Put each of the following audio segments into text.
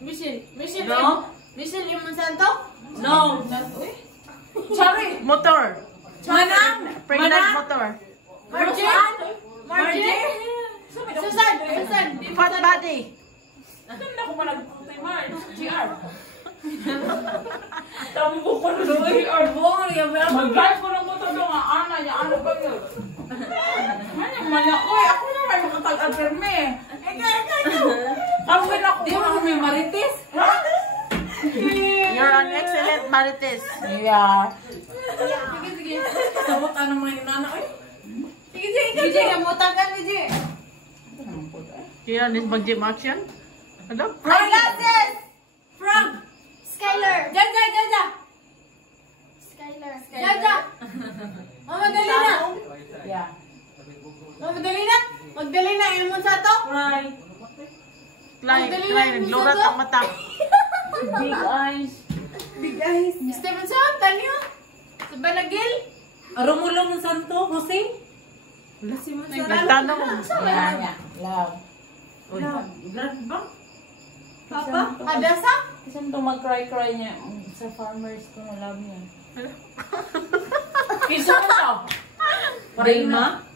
Michelle. No. Michelle yung Monsanto? No. Sorry. Motor. Manang. Pregnant motor. Margie? Susan. Fat body. Ganda ko malagputay, Marge. GR. Tambo ko na doon. GR mo. Mag-drive ko ng motor doon. Ana niya. Ano ba yun? Uy, ako naman makatag-aderme. Kawin ako. Di mo may marites. You're an excellent marites. Yeah. Sige. Sabot ano mga yung nana. Sige, gamutan ka, Gigi. Kaya nis mag-gym action? Ano? Eyeglasses! Frank! Skyler! Jaja! Jaja! Madali na! Yeah. Magdali na, yung Monsanto? Right. Naglurat ang mata. Big eyes. Mr. Monsanto, tanyo? Sa Banagil? Arumulo ng santo, Jose? Nagtanong. Yeah. Love. Uy. Blood ba? Papa? Adasa? Kasi ito mag-cry niya sa farmers ko na love niya. Kisa mo to? Parima?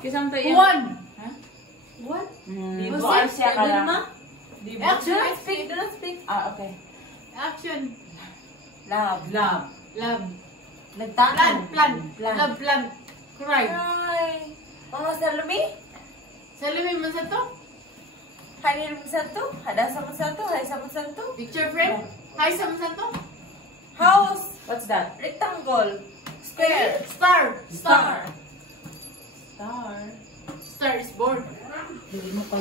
Kisang to yan? Juan! Ha? What? Di ba siya ka lang? Action! Do not speak. Okay. Action! Love. Love. Nagtakan. Plan. Love, plan. Cry. Ay, mga salumi? Salumi Monsanto? Hanil mo santo? Hadasa mo santo? Haysa mo santo? Picture frame? Hi sa Monsanto? House? What's that? Rectangle? Square? Star. Star. Star is born.